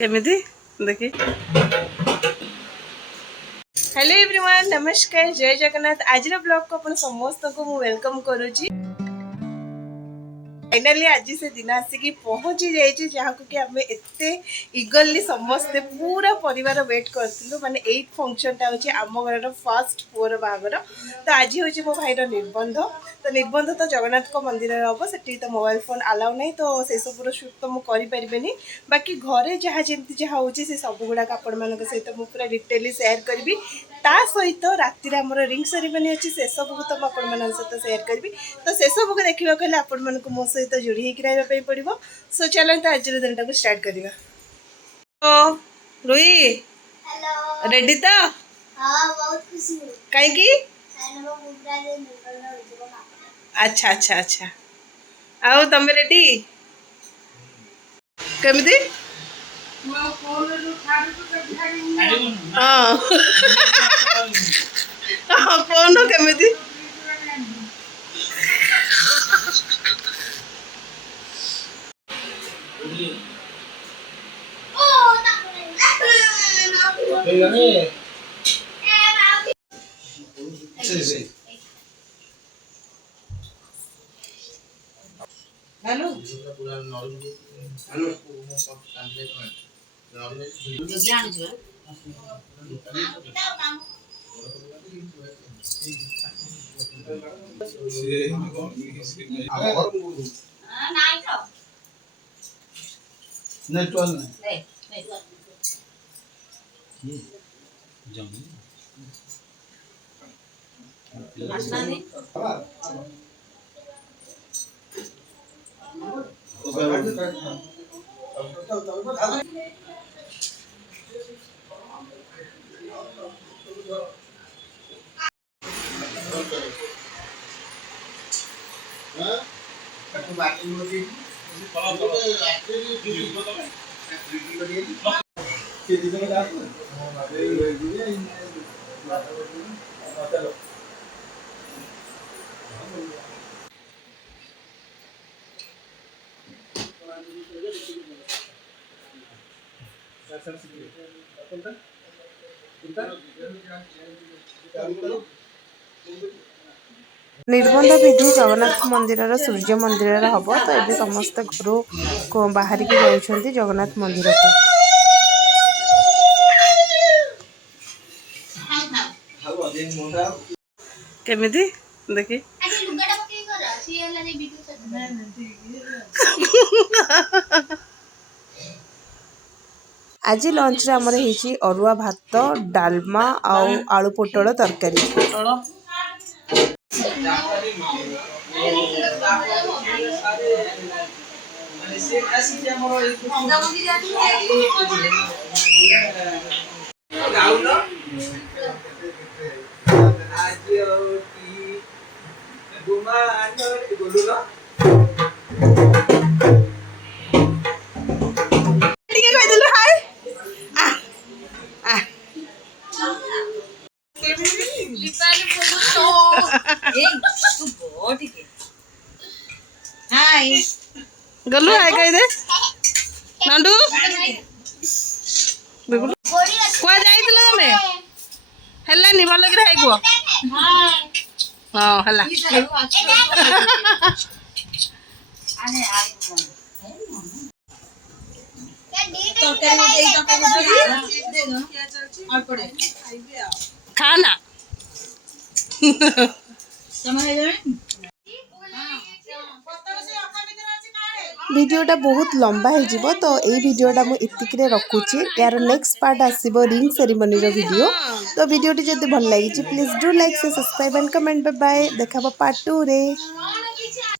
केमिति देखी। Hello everyone, नमस्कार, जय जगन्नाथ। आज ब्लॉग को अपन समस्त को मु वेलकम करूची। फाइनाली आज से दिन आसिक पहुँची जाइए जहाँ को कि आम एत इगरली समस्ते पूरा परिवार वेट करूँ माने 8 फंक्शनटा हूँ आम घर फर्स्ट पुअर बाहागर। तो आज हूँ मो भाईर निबंध। तो निबंध तो जगन्नाथ को मंदिर हम से तो मोबाइल फोन अलाउ नहीं, तो से सब शूट तो मुझे करें। बाकी घरे जहाँ जमी जहाँ हो सब गुड़ाक आपण मान सहित मुझे पूरा डिटेली सेयार करी। ता सहित राति आमर रिंग सेरेमनी अच्छी से सब को तो आपण सहित सेयार करी। तो से सब को देखा कहले आपण मान मो सहित जोड़ी होकर रहा पड़ो। सो चलते आज दिन टाक स्टार्ट करवा। ओ रुई रेडी तो कहीं अच्छा अच्छा अच्छा आओ तुम रेडी केमिति हाँ कौन केमिति निर्बंध विधि जगन्नाथ मंदिर सूर्य मंदिर हम। तो ये समस्त घर बाहर की जाऊँच जगन्नाथ मंदिर को। केमिति देखी आज लंच रे हमर हेची अरुआ भात डालमा आलू पोटल तरकारी। गलु हाय कह दे नांडू कुआ जाइथिलो तमे हेलानी भल कि हाय कुआ हां हला खाना वीडियोटा बहुत लंबा हो तो यही वीडियोटा मुझे इतिक रखुची। यार नेक्स्ट पार्ट आसीबो रिंग सेरेमनी रो वीडियो। तो वीडियोटी जदि भल लगी please do like share subscribe and comment. Bye bye, देखा पार्ट 2 रे।